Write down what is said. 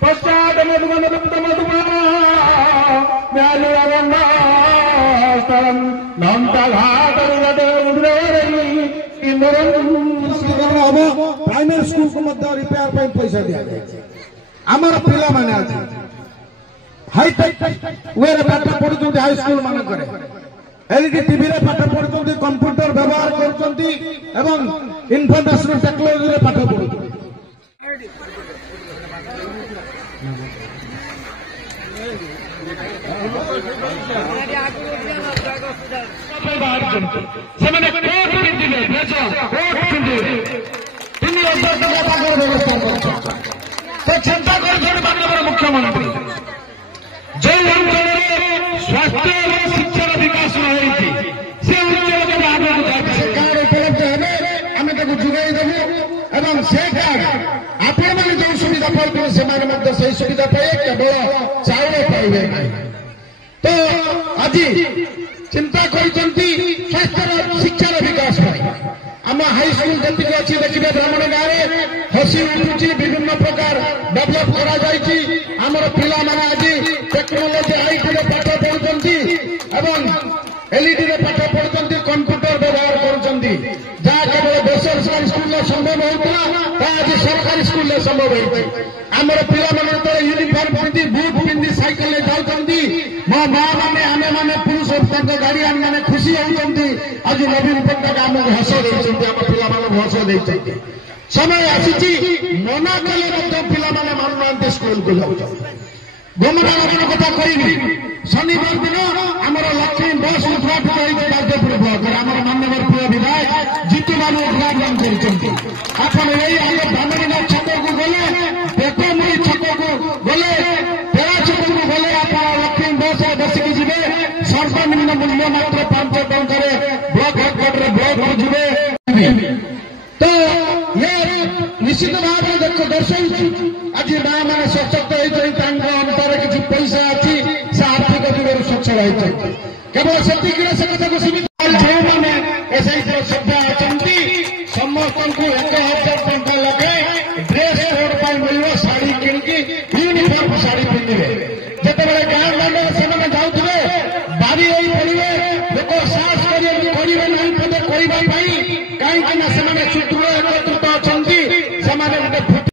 पश्चात primary school को repair पैसा दिया आमर पिला माने आज हाईटेक वे पाठ पढ़ुं हाई स्कूल मानक एलईडी टीवी रे पाठ पढ़ुं कंप्यूटर व्यवहार कर इनफॉरमेशन टेक्नोलॉजी रे पाठ पढ़ुं चिंता कर मुख्यमंत्री जो अंचल स्वास्थ्य और शिक्षार विकास रही से अंचल आम जोगाई देवु एवं से आपण मैंने जो सुविधा पाते से सुविधा पाए केवल चाउल पाइबे तो आज चिंता कर स्वास्थ्य शिक्षार विकास आम हाईस्कल जी अच्छी देखिए ब्राह्मण गाँव में हसी उठुची विभिन्न प्रकार डेभलप करमर पिला आज टेक्नोलोजी आईटी पाठ पढ़ुंट एलईडी पाठ पढ़ुंट कंप्यूटर व्यवहार कर जहाँ केवल बेसरकारी स्कूल संभव होता आज सरकारी स्कूल संभव होमर पिला यूनिफॉर्म पिंधि बुट पिंधि साइकेल जाऊँगी मो माँ मैंने आम मैंने पुरुष गार्डियन मैंने खुशी होती आज नवीन पट्टनायक आमको हस देते पिला हस देते समय आसी मना कले पिला मानुना स्कूल को जाऊँ गुमराह कथा कही शनिवार दिन आमर लक्ष्मी बस उद्घाटन राजपुर ब्लक आम मानवर प्रिय विधायक जीतू बाबू उद्घाटन कर छक को गले बेतमुड़ी छक को गले पेड़ा छक को गले आप लक्ष्मी बस बसिकी जी सर्वनिम्न मूल्य मात्र 5 टकर ब्लक हेडक्वार्टर ब्लक को जी तो ये निश्चित भाव में दर्शाऊ आज माँ मैंने सशक्त होती अंतर किसी पैसा अच्छी से आर्थिक दिगरू सक्षम होती केवल से कथा को सीमित